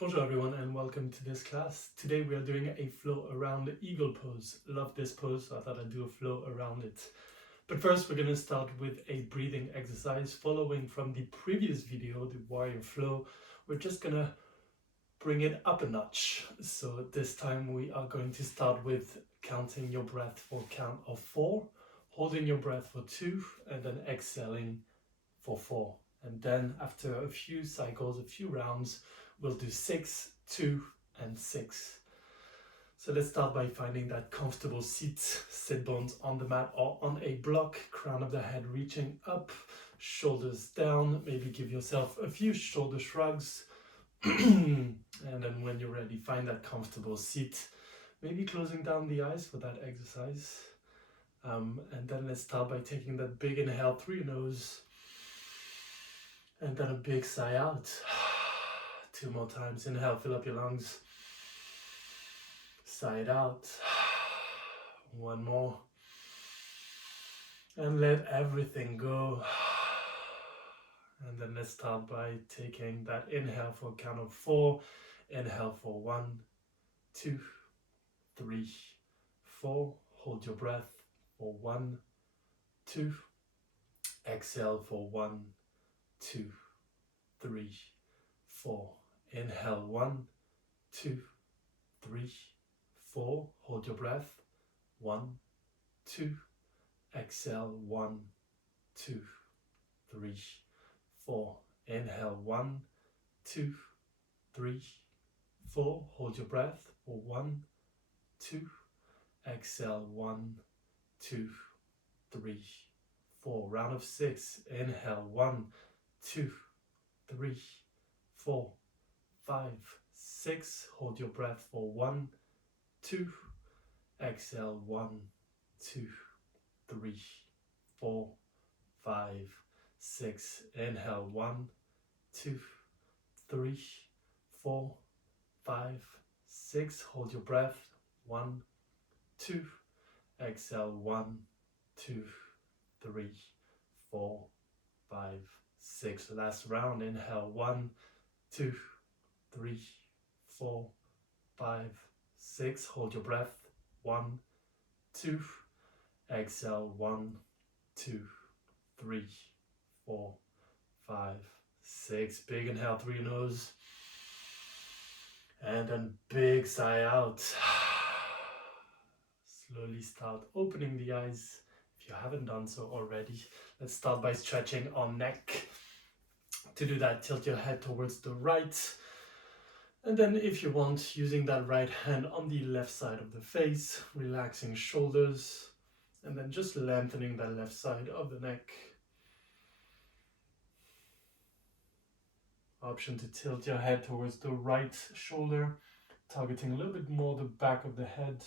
Bonjour everyone and welcome to this class. Today we are doing a flow around the eagle pose. Love this pose, so I thought I'd do a flow around it. But first we're going to start with a breathing exercise following from the previous video, the warrior flow. We're just going to bring it up a notch. So this time we are going to start with counting your breath for a count of 4, holding your breath for 2 and then exhaling for 4. And then after a few cycles, a few rounds, we'll do 6, 2, and 6. So let's start by finding that comfortable seat. Sit bones on the mat or on a block, crown of the head reaching up, shoulders down. Maybe give yourself a few shoulder shrugs. And then when you're ready, find that comfortable seat. Maybe closing down the eyes for that exercise. And then let's start by taking that big inhale through your nose. And then a big sigh out. 2 more times. Inhale, fill up your lungs. Sigh it out. 1 more. And let everything go. And then let's start by taking that inhale for a count of 4. Inhale for 1, 2, 3, 4. Hold your breath for 1, 2. Exhale for 1, 2, 3, 4. Inhale 1, 2, 3, 4. Hold your breath. 1, 2. Exhale 1, 2, 3, 4. Inhale 1, 2, 3, 4. Hold your breath for 1, 2. Exhale 1, 2, 3, 4. Round of 6. Inhale 1, 2, 3, 4, 5, 6. Hold your breath for 1, 2. Exhale 1, 2, 3, 4, 5, 6. Inhale 1, 2, 3, 4, 5, 6. Hold your breath. 1, 2. Exhale 1, 2, 3, 4, 5, 6. Last round. Inhale 1, 2, 3, 4, 5, 6. Hold your breath. 1, 2. Exhale 1, 2, 3, 4, 5, 6. Big inhale through your nose. And then big sigh out. Slowly start opening the eyes if you haven't done so already. Let's start by stretching our neck. To do that, tilt your head towards the right. And then if you want, using that right hand on the left side of the face, relaxing shoulders, and then just lengthening that left side of the neck. Option to tilt your head towards the right shoulder, targeting a little bit more the back of the head.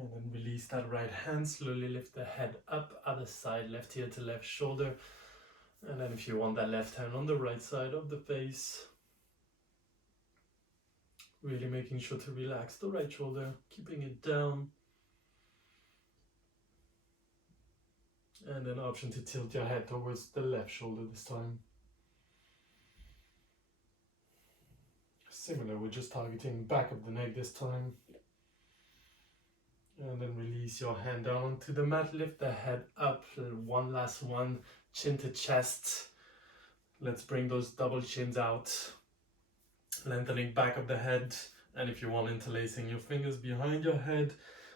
And then release that right hand, slowly lift the head up, other side, left ear to left shoulder. And then if you want that left hand on the right side of the face, really making sure to relax the right shoulder, keeping it down. And then option to tilt your head towards the left shoulder this time. Similar, we're just targeting back of the neck this time. And then release your hand down onto the mat, lift the head up, one last one, chin to chest. Let's bring those double chins out, lengthening back of the head. And if you want, interlacing your fingers behind your head,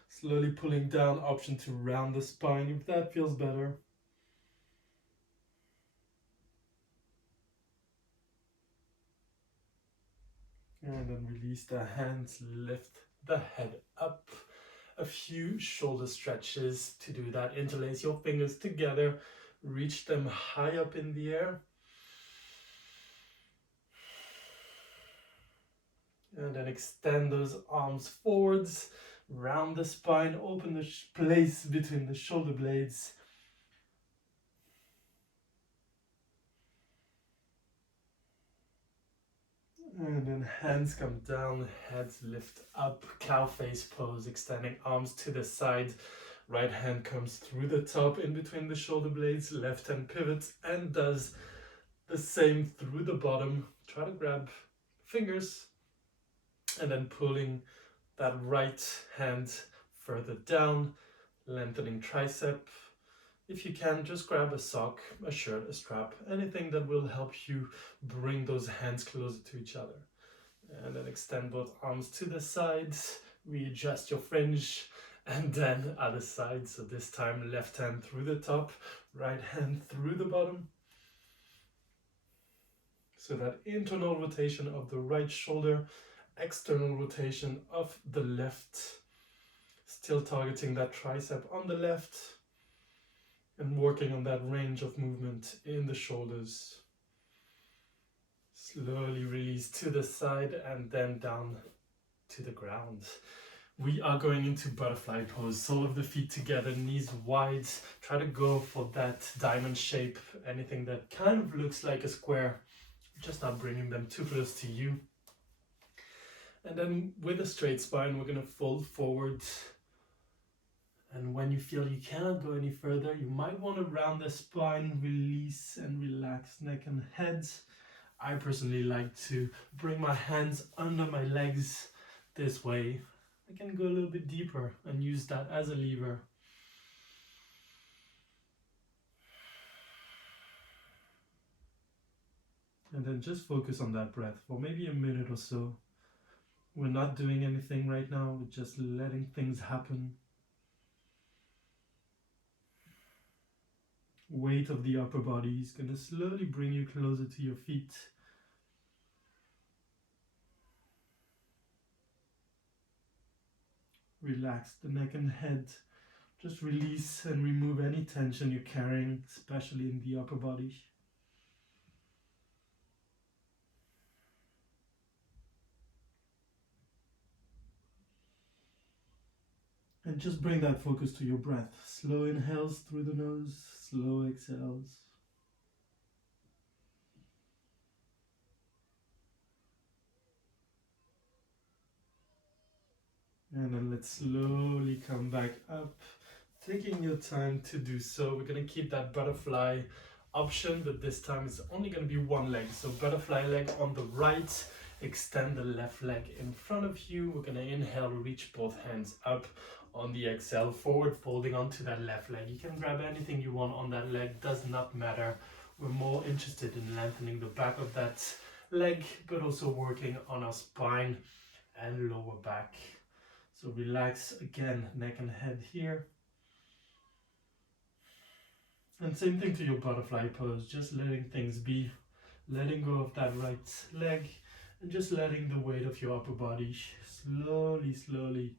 slowly pulling down, option to round the spine if that feels better. And then release the hands, lift the head up. A few shoulder stretches to do that. Interlace your fingers together, reach them high up in the air. And then extend those arms forwards, round the spine, open the place between the shoulder blades. And then hands come down, heads lift up, cow face pose, extending arms to the side, Right hand comes through the top in between the shoulder blades, left hand pivots and does the same through the bottom. Try to grab fingers and then pulling that right hand further down, lengthening tricep. If you can, just grab a sock, a shirt, a strap, anything that will help you bring those hands closer to each other. And then extend both arms to the sides, readjust your fringe, and then other side. So this time left hand through the top, right hand through the bottom. So that internal rotation of the right shoulder, external rotation of the left, still targeting that tricep on the left and working on that range of movement in the shoulders. Slowly release to the side and then down to the ground. We are going into butterfly pose, sole of the feet together, knees wide. Try to go for that diamond shape, anything that kind of looks like a square, just not bringing them too close to you. And then with a straight spine, we're going to fold forward. And when you feel you cannot go any further, you might want to round the spine, release and relax neck and head. I personally like to bring my hands under my legs this way. I can go a little bit deeper and use that as a lever. And then just focus on that breath for maybe a minute or so. We're not doing anything right now, we're just letting things happen. Weight of the upper body is going to slowly bring you closer to your feet. Relax the neck and head. Just release and remove any tension you're carrying, especially in the upper body. And just bring that focus to your breath. Slow inhales through the nose, slow exhales. And then let's slowly come back up, taking your time to do so. We're going to keep that butterfly option, but this time it's only going to be one leg. So butterfly leg on the right, extend the left leg in front of you. We're going to inhale, reach both hands up. On the exhale, forward folding onto that left leg. You can grab anything you want on that leg, does not matter. We're more interested in lengthening the back of that leg, but also working on our spine and lower back. So relax again, neck and head here. And same thing to your butterfly pose, just letting things be, letting go of that right leg, and just letting the weight of your upper body slowly, slowly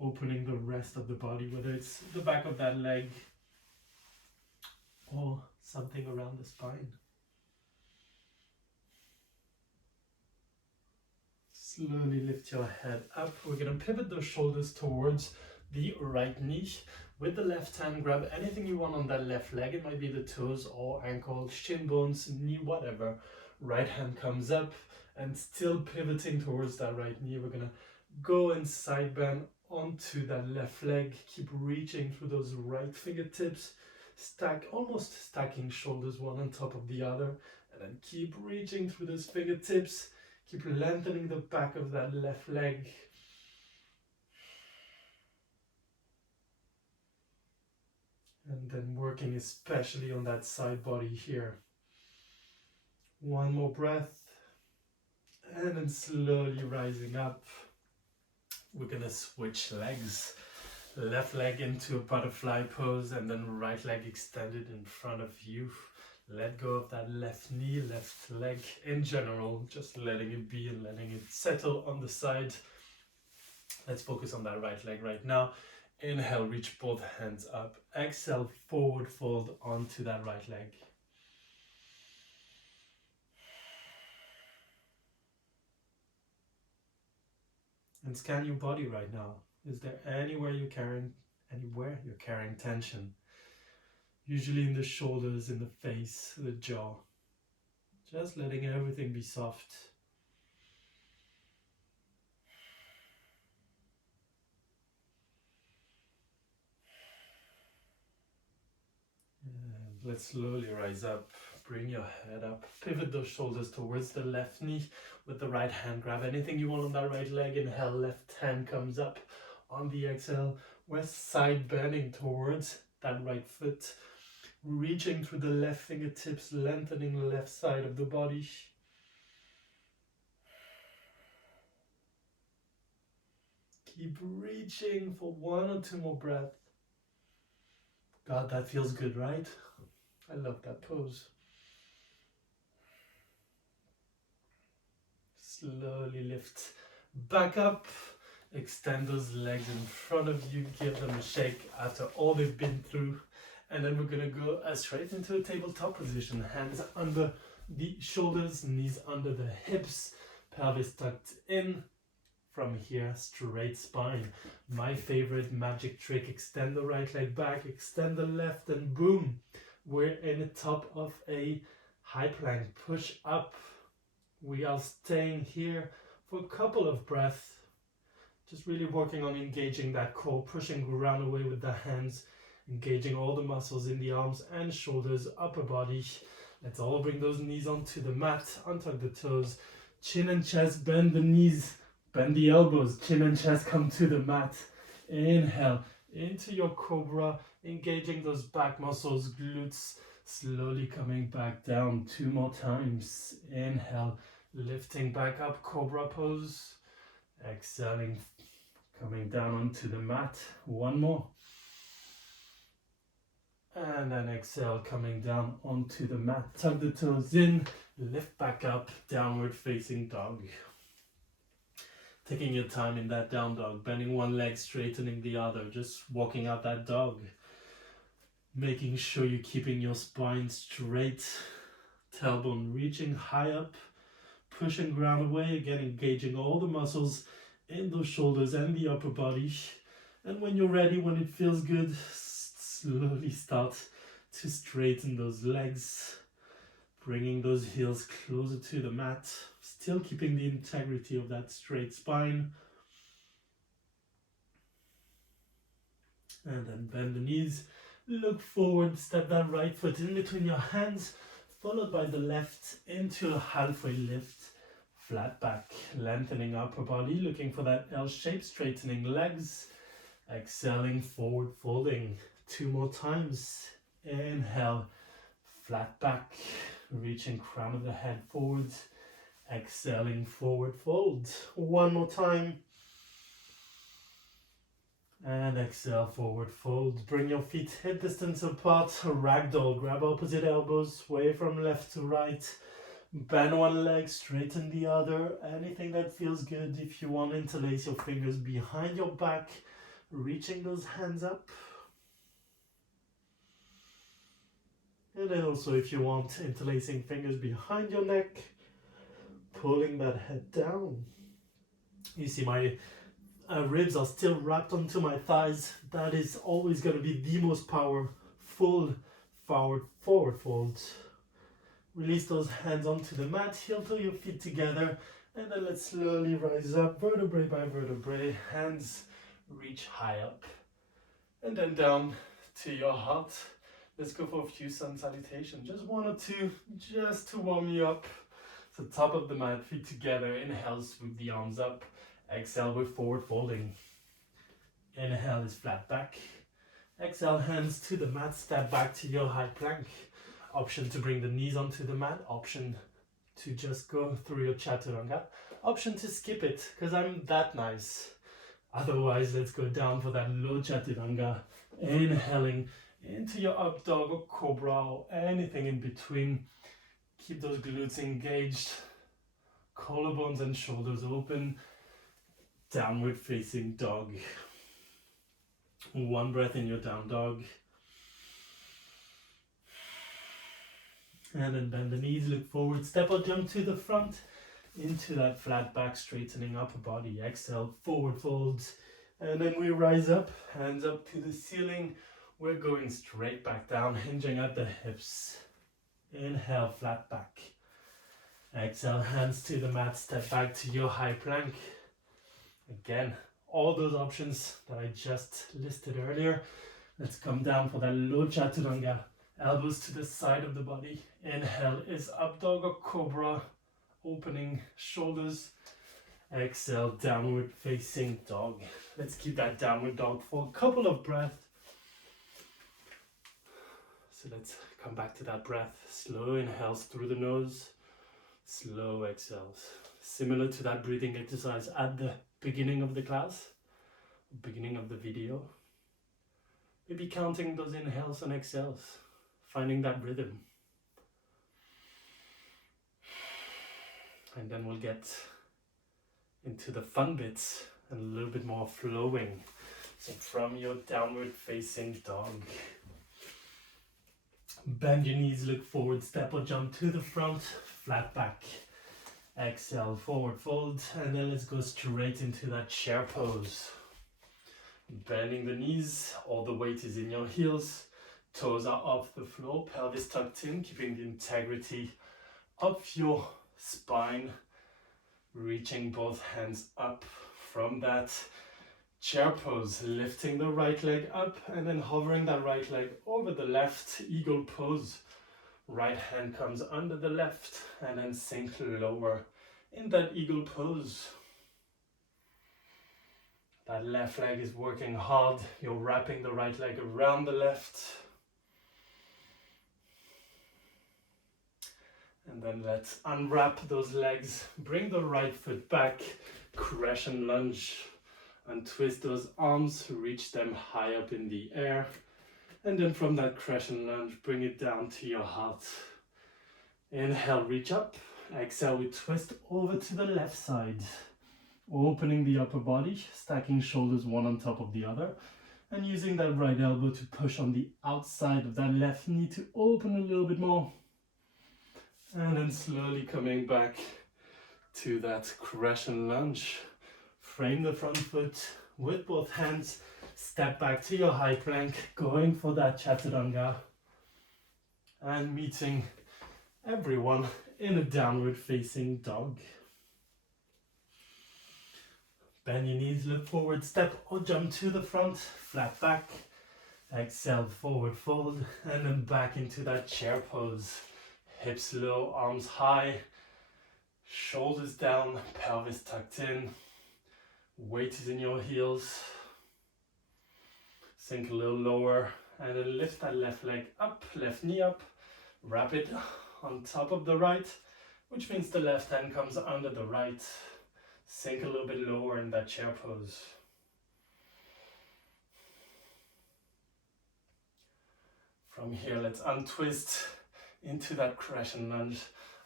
opening the rest of the body, whether it's the back of that leg or something around the spine. Slowly lift your head up. We're going to pivot those shoulders towards the right knee. With the left hand, grab anything you want on that left leg. It might be the toes or ankle, shin bones, knee, whatever. Right hand comes up and still pivoting towards that right knee. We're going to go and side bend onto that left leg. Keep reaching through those right fingertips. Stack, almost stacking shoulders one on top of the other. And then keep reaching through those fingertips. Keep lengthening the back of that left leg. And then working especially on that side body here. One more breath. And then slowly rising up. We're going to switch legs. Left leg into a butterfly pose and then right leg extended in front of you. Let go of that left knee, left leg in general, just letting it be and letting it settle on the side. Let's focus on that right leg right now. Inhale, reach both hands up. Exhale, forward fold onto that right leg. And scan your body right now. Is there anywhere you're carrying tension? Usually in the shoulders, in the face, the jaw. Just letting everything be soft. Let's slowly rise up. Bring your head up. Pivot those shoulders towards the left knee with the right hand. Grab anything you want on that right leg. Inhale, left hand comes up. On the exhale, we're side bending towards that right foot. Reaching through the left fingertips, lengthening the left side of the body. Keep reaching for 1 or 2 more breaths. God, that feels good, right? I love that pose. Slowly lift back up. Extend those legs in front of you. Give them a shake after all they've been through. And then we're going to go straight into a tabletop position. Hands under the shoulders, knees under the hips, pelvis tucked in. From here, straight spine. My favorite magic trick, extend the right leg back, extend the left, and boom. We're in the top of a high plank. Push up. We are staying here for a couple of breaths. Just really working on engaging that core, pushing ground away with the hands, engaging all the muscles in the arms and shoulders, upper body. Let's all bring those knees onto the mat, untuck the toes, chin and chest, bend the knees. Bend the elbows, chin and chest come to the mat. Inhale into your cobra, engaging those back muscles, glutes, slowly coming back down 2 more times. Inhale, lifting back up, cobra pose. Exhaling, coming down onto the mat. 1 more. And then exhale, coming down onto the mat. Tuck the toes in, lift back up, downward facing dog. Taking your time in that down dog, bending one leg, straightening the other, just walking out that dog. Making sure you're keeping your spine straight, tailbone reaching high up, pushing ground away, again engaging all the muscles in those shoulders and the upper body. And when you're ready, when it feels good, slowly start to straighten those legs, bringing those heels closer to the mat, still keeping the integrity of that straight spine. And then bend the knees, look forward, step that right foot in between your hands, followed by the left into a halfway lift, flat back, lengthening upper body, looking for that L shape, straightening legs, exhaling, forward folding. 2 more times. Inhale, flat back, reaching crown of the head forward, exhaling, forward fold. 1 more time. And exhale, forward fold. Bring your feet hip distance apart, ragdoll. Grab opposite elbows, sway from left to right. Bend one leg, straighten the other. Anything that feels good. If you want, interlace your fingers behind your back, reaching those hands up. And then also, if you want, interlacing fingers behind your neck, pulling that head down. You see my ribs are still wrapped onto my thighs. That is always going to be the most powerful forward fold. Release those hands onto the mat, heel to your feet together, and then let's slowly rise up, vertebrae by vertebrae, hands reach high up, and then down to your heart. Let's go for a few sun salutation, just 1 or 2, just to warm you up. So top of the mat, feet together, inhale, swoop the arms up, exhale with forward folding. Inhale is flat back, exhale, hands to the mat, step back to your high plank. Option to bring the knees onto the mat, option to just go through your Chaturanga, option to skip it, because I'm that nice. Otherwise, let's go down for that low Chaturanga, inhaling into your up dog or cobra or anything in between. Keep those glutes engaged, collarbones and shoulders open, downward facing dog. 1 breath in your down dog. And then bend the knees, look forward, step or jump to the front, into that flat back, straightening upper body. Exhale, forward folds, and then we rise up, hands up to the ceiling. We're going straight back down, hinging at the hips. Inhale, flat back. Exhale, hands to the mat, step back to your high plank. Again, all those options that I just listed earlier. Let's come down for that low Chaturanga. Elbows to the side of the body. Inhale is up dog or cobra, opening shoulders. Exhale, downward facing dog. Let's keep that downward dog for a couple of breaths. So let's come back to that breath. Slow inhales through the nose, slow exhales. Similar to that breathing exercise at the beginning of the class, beginning of the video. Maybe counting those inhales and exhales, finding that rhythm. And then we'll get into the fun bits and a little bit more flowing. So from your downward facing dog, bend your knees, look forward, step or jump to the front, flat back. Exhale, forward fold, and then let's go straight into that chair pose. Bending the knees, all the weight is in your heels, toes are off the floor, pelvis tucked in, keeping the integrity of your spine. Reaching both hands up from that chair pose, lifting the right leg up and then hovering that right leg over the left, eagle pose. Right hand comes under the left and then sink lower in that eagle pose. That left leg is working hard. You're wrapping the right leg around the left. And then let's unwrap those legs. Bring the right foot back. Crescent lunge. Untwist those arms. Reach them high up in the air. And then from that crescent lunge, bring it down to your heart. Inhale, reach up. Exhale, we twist over to the left side. Opening the upper body, stacking shoulders one on top of the other. And using that right elbow to push on the outside of that left knee to open a little bit more. And then slowly coming back to that crescent lunge. Frame the front foot with both hands. Step back to your high plank, going for that Chaturanga. And meeting everyone in a downward facing dog. Bend your knees, look forward, step or jump to the front, flat back. Exhale, forward fold, and then back into that chair pose. Hips low, arms high, shoulders down, pelvis tucked in. Weight is in your heels. Sink a little lower, and then lift that left leg up, left knee up. Wrap it on top of the right, which means the left hand comes under the right. Sink a little bit lower in that chair pose. From here, let's untwist into that crescent lunge,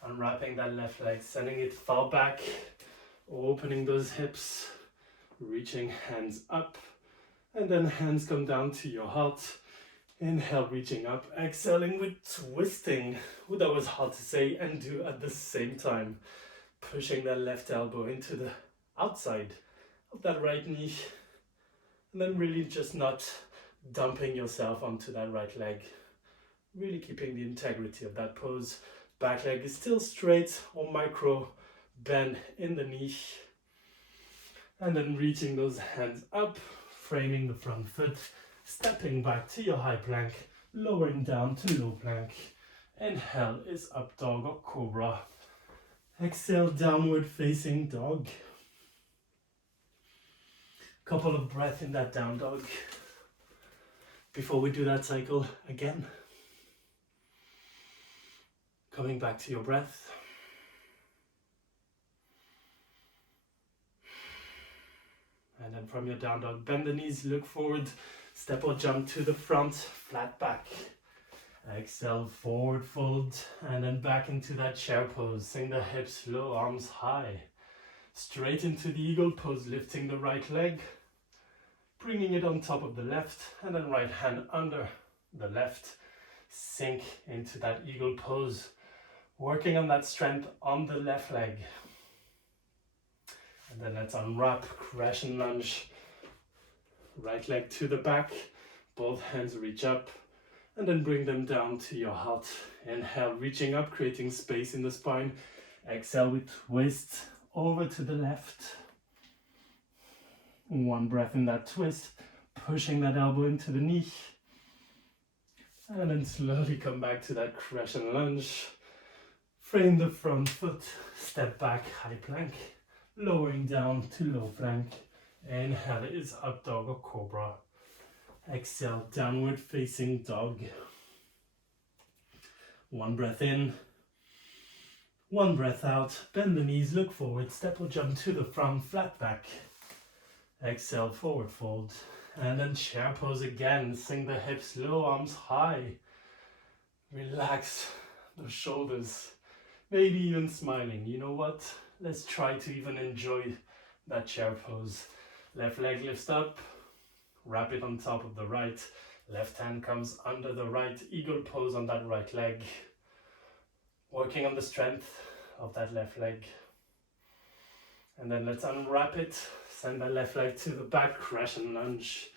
unwrapping that left leg, sending it far back, opening those hips, reaching hands up, and then hands come down to your heart. Inhale, reaching up, exhaling with twisting. Ooh, that was hard to say and do at the same time. Pushing that left elbow into the outside of that right knee. And then really just not dumping yourself onto that right leg. Really keeping the integrity of that pose. Back leg is still straight or micro bend in the knee. And then reaching those hands up, framing the front foot, stepping back to your high plank, lowering down to low plank. Inhale is up dog or cobra. Exhale, downward facing dog. Couple of breaths in that down dog before we do that cycle again. Coming back to your breath. And then from your down dog, bend the knees, look forward, step or jump to the front, flat back. Exhale, forward fold, and then back into that chair pose. Sink the hips low, arms high. Straight into the eagle pose, lifting the right leg, bringing it on top of the left, and then right hand under the left. Sink into that eagle pose, working on that strength on the left leg. And then let's unwrap, crescent lunge. Right leg to the back, both hands reach up. And then bring them down to your heart. Inhale, reaching up, creating space in the spine. Exhale, we twist over to the left. One breath in that twist, pushing that elbow into the knee. And then slowly come back to that crescent lunge. Frame the front foot, step back, high plank, lowering down to low plank. Inhale is up dog or cobra. Exhale, downward facing dog. One breath in, one breath out. Bend the knees, look forward, step or jump to the front, flat back. Exhale, forward fold. And then chair pose again. Sink the hips low, arms high. Relax the shoulders. Maybe even smiling. You know what? Let's try to even enjoy that chair pose. Left leg lifts up. Wrap it on top of the right. Left hand comes under the right. Eagle pose on that right leg. Working on the strength of that left leg. And then let's unwrap it. Send that left leg to the back. Crescent lunge.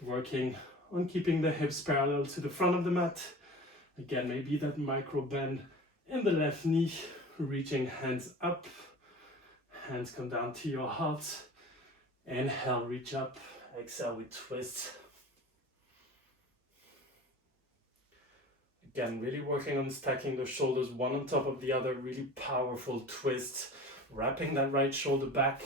Working on keeping the hips parallel to the front of the mat. Again, maybe that micro bend in the left knee. Reaching hands up. Hands come down to your heart. Inhale, reach up. Exhale, we twist. Again, really working on stacking the shoulders one on top of the other. Really powerful twist. Wrapping that right shoulder back.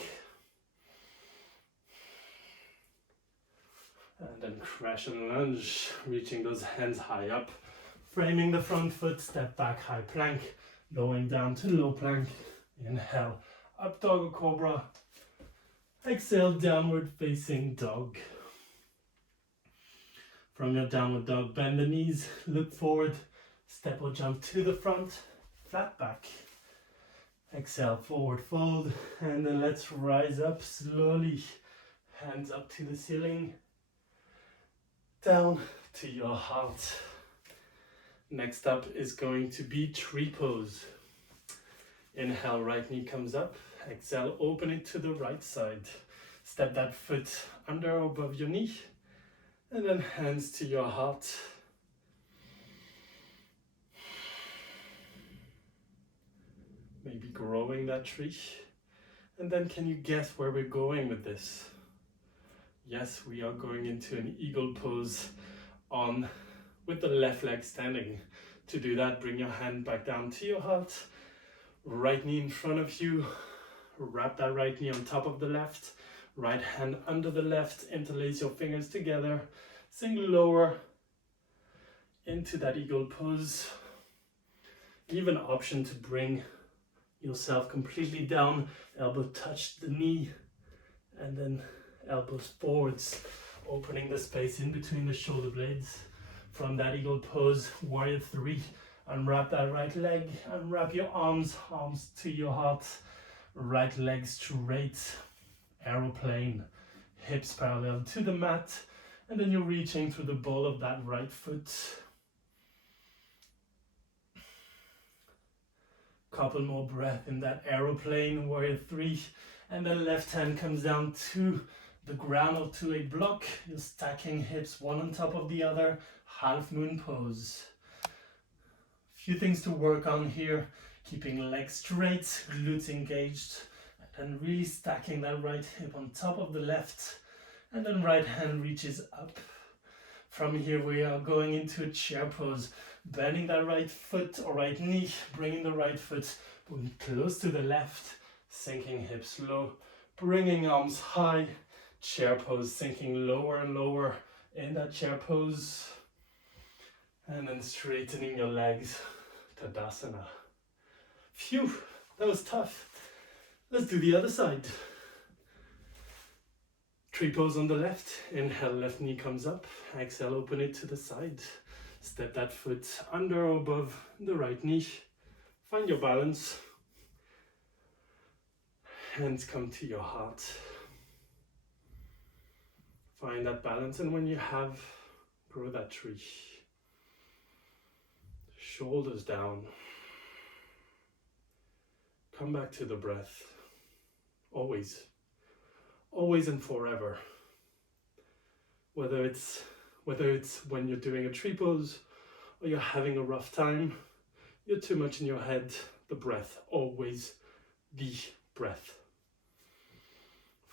And then crescent lunge. Reaching those hands high up. Framing the front foot. Step back, high plank. Lowering down to low plank. Inhale, up dog or cobra. Exhale, downward facing dog. From your downward dog, bend the knees, look forward, step or jump to the front, flat back. Exhale, forward fold, and then let's rise up slowly. Hands up to the ceiling, down to your heart. Next up is going to be tree pose. Inhale, right knee comes up. Exhale, open it to the right side. Step that foot under or above your knee. And then hands to your heart. Maybe growing that tree. And then can you guess where we're going with this? Yes, we are going into an eagle pose with the left leg standing. To do that, bring your hand back down to your heart. Right knee in front of you. Wrap that right knee on top of the left. Right hand under the left. Interlace your fingers together. Sink lower into that eagle pose. Give an option to bring yourself completely down. Elbow touch the knee. And then elbows forwards. Opening the space in between the shoulder blades. From that eagle pose, warrior 3. Unwrap that right leg. Unwrap your arms to your heart. Right leg straight, aeroplane, hips parallel to the mat, and then you're reaching through the ball of that right foot. Couple more breath in that aeroplane, warrior 3, and then left hand comes down to the ground or to a block. You're stacking hips one on top of the other, half moon pose. Few things to work on here. Keeping legs straight, glutes engaged, and really stacking that right hip on top of the left, and then right hand reaches up. From here we are going into a chair pose, bending that right foot or right knee, bringing the right foot close to the left, sinking hips low, bringing arms high, chair pose, sinking lower and lower in that chair pose, and then straightening your legs, Tadasana. Phew, that was tough. Let's do the other side. Tree pose on the left. Inhale, left knee comes up. Exhale, open it to the side. Step that foot under or above the right knee. Find your balance. Hands come to your heart. Find that balance, and when you have, grow that tree. Shoulders down. Come back to the breath. Always. Always and forever. Whether it's when you're doing a tree pose or you're having a rough time, you're too much in your head, the breath. Always the breath.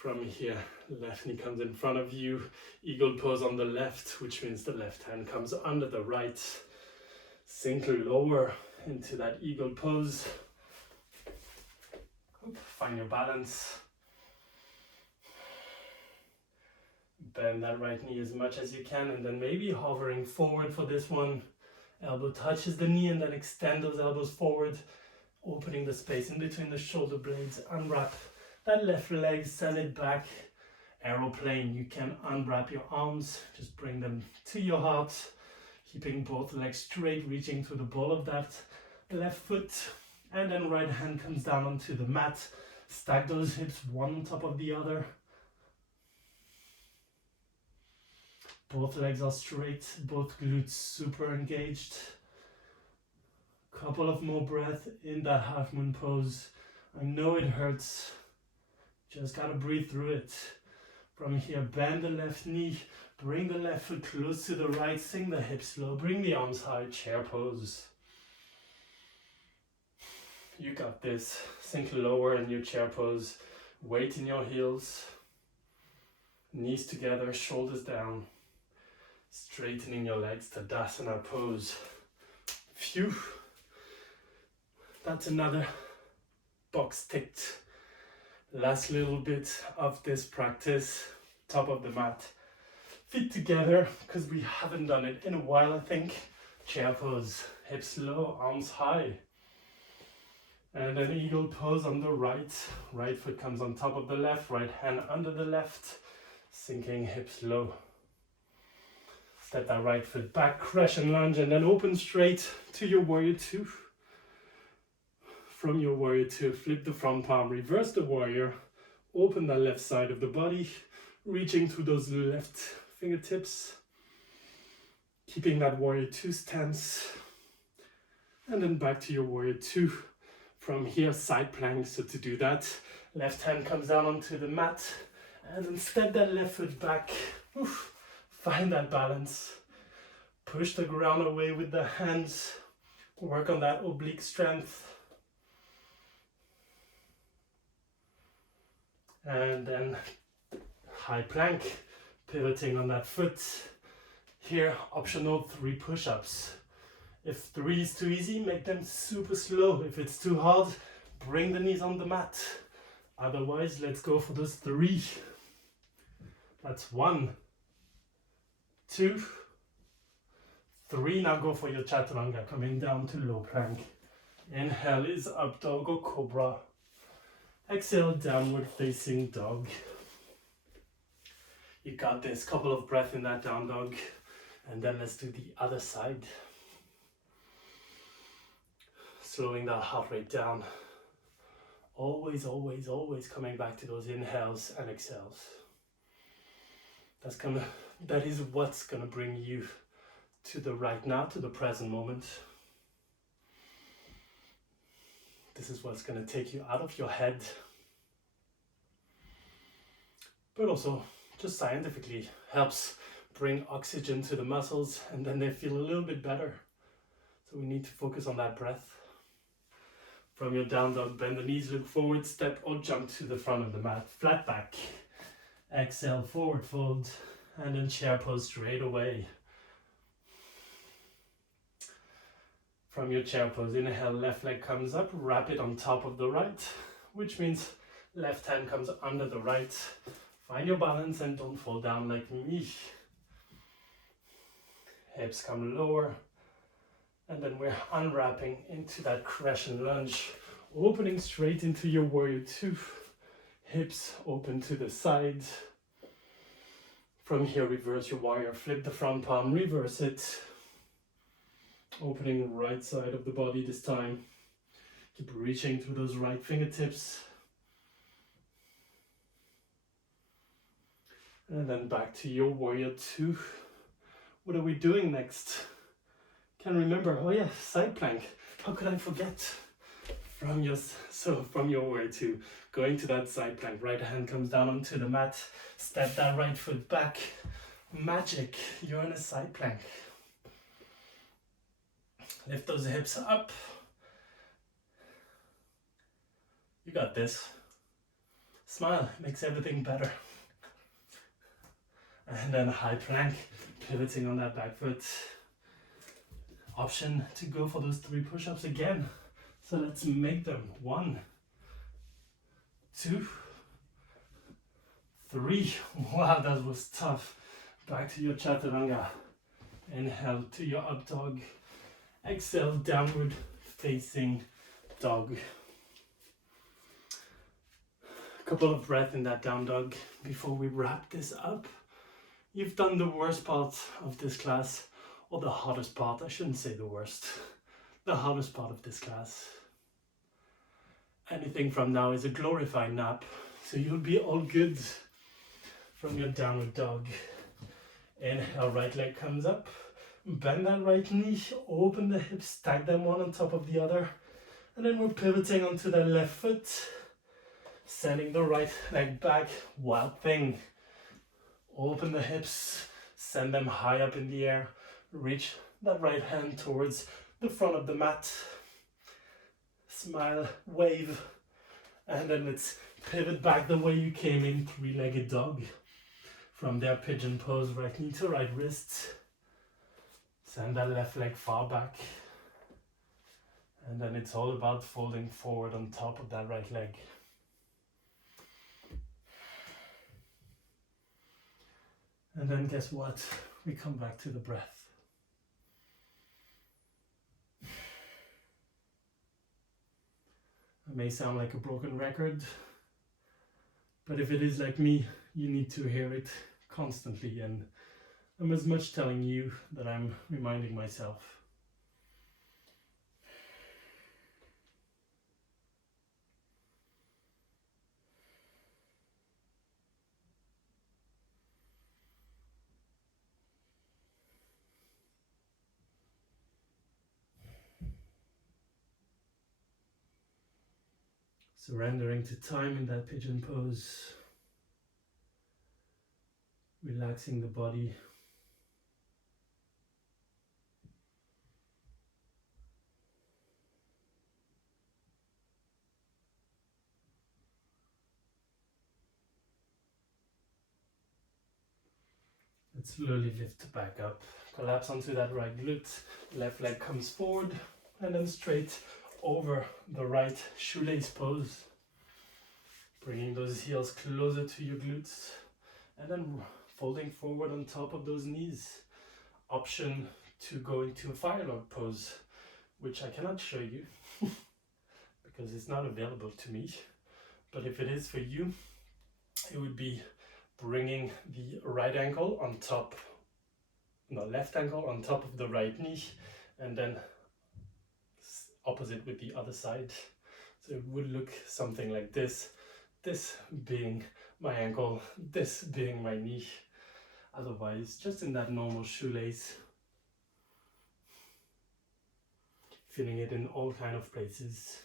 From here, left knee comes in front of you, eagle pose on the left, which means the left hand comes under the right. Sink lower into that eagle pose. Find your balance. Bend that right knee as much as you can, and then maybe hovering forward for this one. Elbow touches the knee, and then extend those elbows forward, opening the space in between the shoulder blades. Unwrap that left leg, send it back. Aeroplane, you can unwrap your arms, just bring them to your heart, keeping both legs straight, reaching to the ball of that left foot, and then right hand comes down onto the mat. Stack those hips one on top of the other. Both legs are straight, both glutes super engaged. Couple of more breaths in that half moon pose. I know it hurts, just gotta breathe through it. From here, bend the left knee, bring the left foot close to the right, sink the hips low, bring the arms high, chair pose. You got this. Sink lower in your chair pose, weight in your heels, knees together, shoulders down, straightening your legs, Tadasana pose. Phew, that's another box ticked. Last little bit of this practice, top of the mat, feet together, because we haven't done it in a while, I think. Chair pose, hips low, arms high. And then eagle pose on the right. Right foot comes on top of the left, right hand under the left, sinking hips low. Step that right foot back, crescent lunge, and then open straight to your warrior two. From your warrior two, flip the front palm, reverse the warrior, open the left side of the body, reaching through those left fingertips, keeping that warrior two stance, and then back to your warrior two. From here, side plank. So to do that, left hand comes down onto the mat, and then step that left foot back. Oof. Find that balance. Push the ground away with the hands. Work on that oblique strength. And then high plank, pivoting on that foot. Here, optional 3 push-ups. If 3 is too easy, make them super slow. If it's too hard, bring the knees on the mat. Otherwise, let's go for those 3. That's 1, 2, 3. Now go for your Chaturanga, coming down to low plank. Inhale is up dog or cobra. Exhale, downward facing dog. You got this. Couple of breaths in that down dog. And then let's do the other side. Slowing that heart rate down. Always, always, always coming back to those inhales and exhales. That is what's gonna bring you to the right now, to the present moment. This is what's gonna take you out of your head. But also, just scientifically, helps bring oxygen to the muscles, and then they feel a little bit better. So we need to focus on that breath. From your down dog, bend the knees, look forward, step or jump to the front of the mat, flat back. Exhale, forward fold, and then chair pose straight away. From your chair pose, inhale, left leg comes up, wrap it on top of the right, which means left hand comes under the right. Find your balance and don't fall down like me. Hips come lower, and then we're unwrapping into that crescent lunge, opening straight into your warrior two. Hips open to the side. From here, reverse your warrior, flip the front palm, reverse it. Opening the right side of the body this time. Keep reaching through those right fingertips. And then back to your warrior two. What are we doing next? Can't remember. Oh yeah, side plank. How could I forget? From your warrior two, going to that side plank. Right hand comes down onto the mat. Step that right foot back. Magic. You're in a side plank. Lift those hips up. You got this. Smile, makes everything better. And then high plank, pivoting on that back foot. Option to go for those 3 push-ups again. So let's make them. 1, 2, 3. Wow, that was tough. Back to your Chaturanga. Inhale to your up dog. Exhale, downward facing dog. A couple of breaths in that down dog before we wrap this up. You've done the worst part of this class, or the hardest part. I shouldn't say the worst. The hardest part of this class. Anything from now is a glorified nap, so you'll be all good from your downward dog. Inhale, right leg comes up. Bend that right knee, open the hips, stack them one on top of the other. And then we're pivoting onto that left foot. Sending the right leg back, wild thing. Open the hips, send them high up in the air. Reach that right hand towards the front of the mat. Smile, wave. And then let's pivot back the way you came in, 3-legged dog. From there, pigeon pose, right knee to right wrist. Send that left leg far back. And then it's all about folding forward on top of that right leg. And then guess what? We come back to the breath. I may sound like a broken record, but if it is like me, you need to hear it constantly, and I'm as much telling you that I'm reminding myself. Surrendering to time in that pigeon pose. Relaxing the body. Let's slowly lift back up. Collapse onto that right glute. Left leg comes forward and then straight over the right shoelace pose. Bringing those heels closer to your glutes and then folding forward on top of those knees. Option to go into a fire log pose, which I cannot show you because it's not available to me. But if it is for you, it would be bringing the right ankle on top, no, left ankle on top of the right knee, and then opposite with the other side. So it would look something like this. This being my ankle, this being my knee. Otherwise, just in that normal shoelace. Feeling it in all kind of places.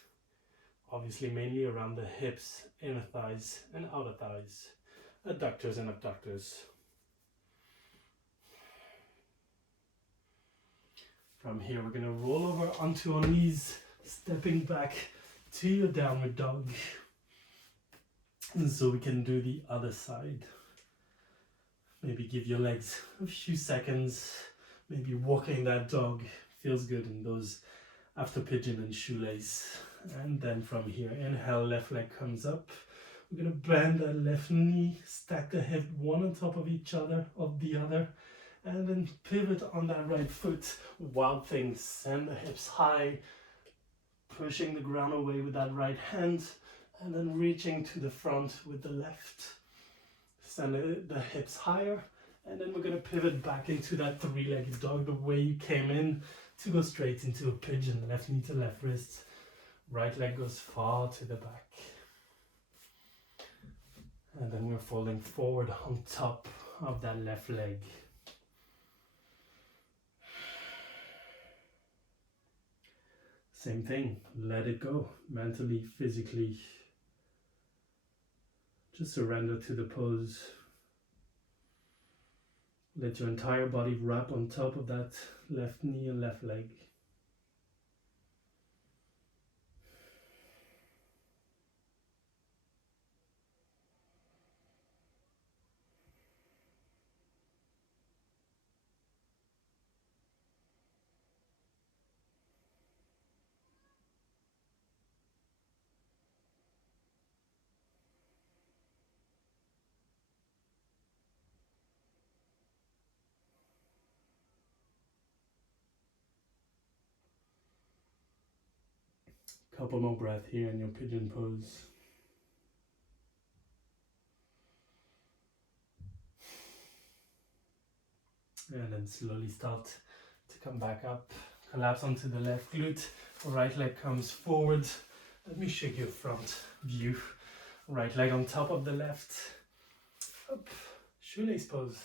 Obviously mainly around the hips, inner thighs and outer thighs. Adductors and abductors. From here we're going to roll over onto our knees, stepping back to your downward dog. And so we can do the other side. Maybe give your legs a few seconds. Maybe walking that dog feels good in those after pigeon and shoelace. And then from here, inhale, left leg comes up. We're going to bend that left knee, stack the hip one on top of each other, of the other, and then pivot on that right foot. Wild thing, send the hips high, pushing the ground away with that right hand, and then reaching to the front with the left. Send the hips higher, and then we're going to pivot back into that 3-legged dog the way you came in to go straight into a pigeon. Left knee to left wrist, right leg goes far to the back. And then we're folding forward on top of that left leg. Same thing, let it go, mentally, physically. Just surrender to the pose. Let your entire body wrap on top of that left knee and left leg. Couple more breaths here in your pigeon pose. And then slowly start to come back up. Collapse onto the left glute. Right leg comes forward. Let me shake your front view. Right leg on top of the left. Up. Shoelace pose.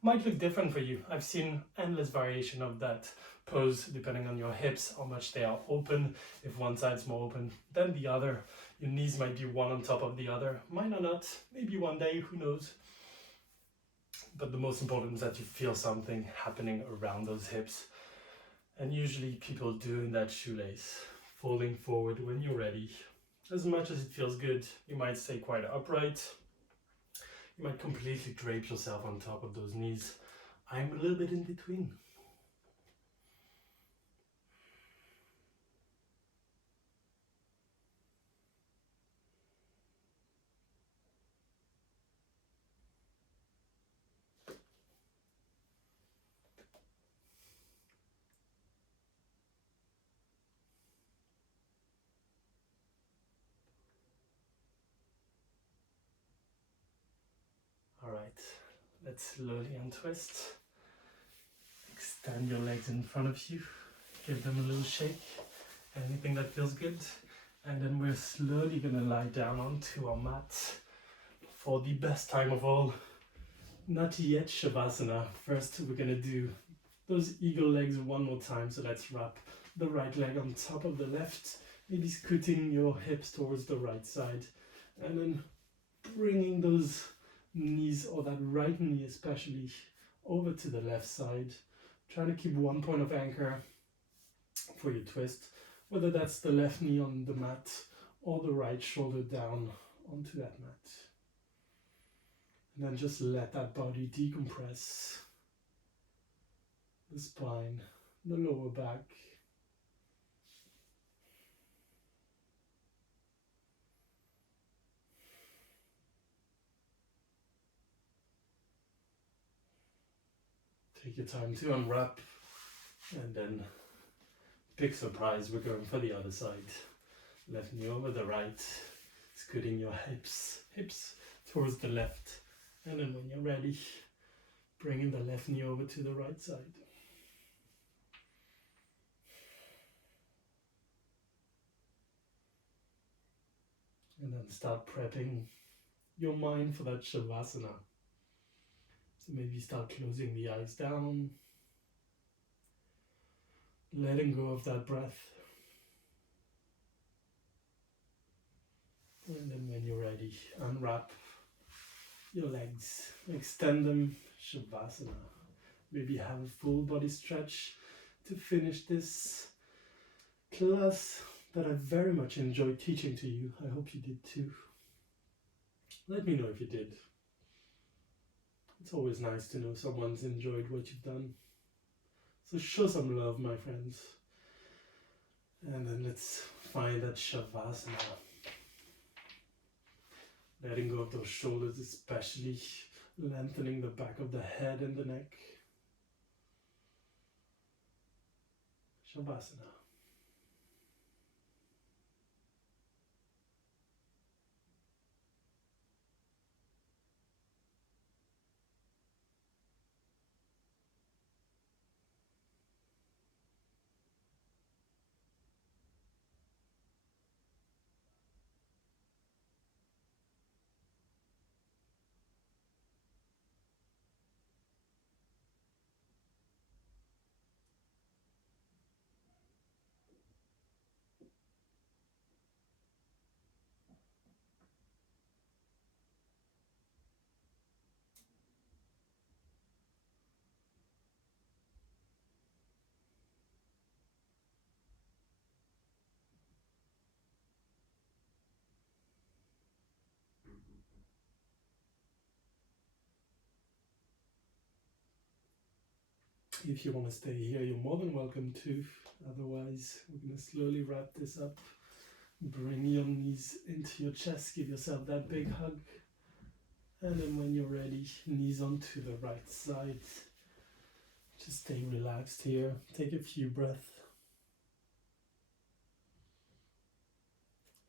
Might look different for you. I've seen endless variation of that pose depending on your hips, how much they are open. If one side's more open than the other, your knees might be one on top of the other. Mine are not. Maybe one day, who knows? But the most important is that you feel something happening around those hips. And usually people doing that shoelace, folding forward when you're ready. As much as it feels good, you might stay quite upright. You might completely drape yourself on top of those knees. I'm a little bit in between. Alright, let's slowly untwist. Extend your legs in front of you. Give them a little shake. Anything that feels good. And then we're slowly going to lie down onto our mat for the best time of all. Not yet Shavasana. First we're going to do those eagle legs one more time. So let's wrap the right leg on top of the left. Maybe scooting your hips towards the right side. And then bringing those knees, or that right knee especially, over to the left side. Trying to keep one point of anchor for your twist, whether that's the left knee on the mat or the right shoulder down onto that mat. And then just let that body decompress. The spine, the lower back. Take your time to unwrap, and then big surprise, we're going for the other side. Left knee over the right, scooting your hips towards the left. And then when you're ready, bringing the left knee over to the right side. And then start prepping your mind for that Shavasana. So maybe start closing the eyes down, letting go of that breath. And then when you're ready, unwrap your legs, extend them, Shavasana. Maybe have a full body stretch to finish this class that I very much enjoyed teaching to you. I hope you did too. Let me know if you did. It's always nice to know someone's enjoyed what you've done. So show some love, my friends. And then let's find that Shavasana. Letting go of those shoulders, especially lengthening the back of the head and the neck. Shavasana. If you want to stay here, you're more than welcome to. Otherwise, we're going to slowly wrap this up. Bring your knees into your chest. Give yourself that big hug. And then when you're ready, knees onto the right side. Just stay relaxed here. Take a few breaths.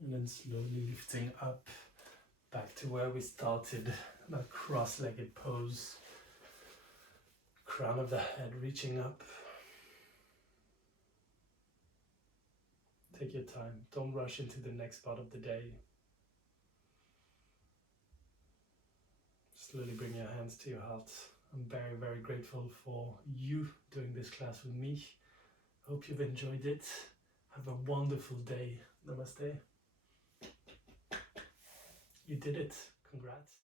And then slowly lifting up, back to where we started, that cross-legged pose. Crown of the head reaching up. Take your time, don't rush into the next part of the day. Slowly bring your hands to your heart. I'm very, very grateful for you doing this class with me. Hope you've enjoyed it. Have a wonderful day. Namaste. You did it. Congrats.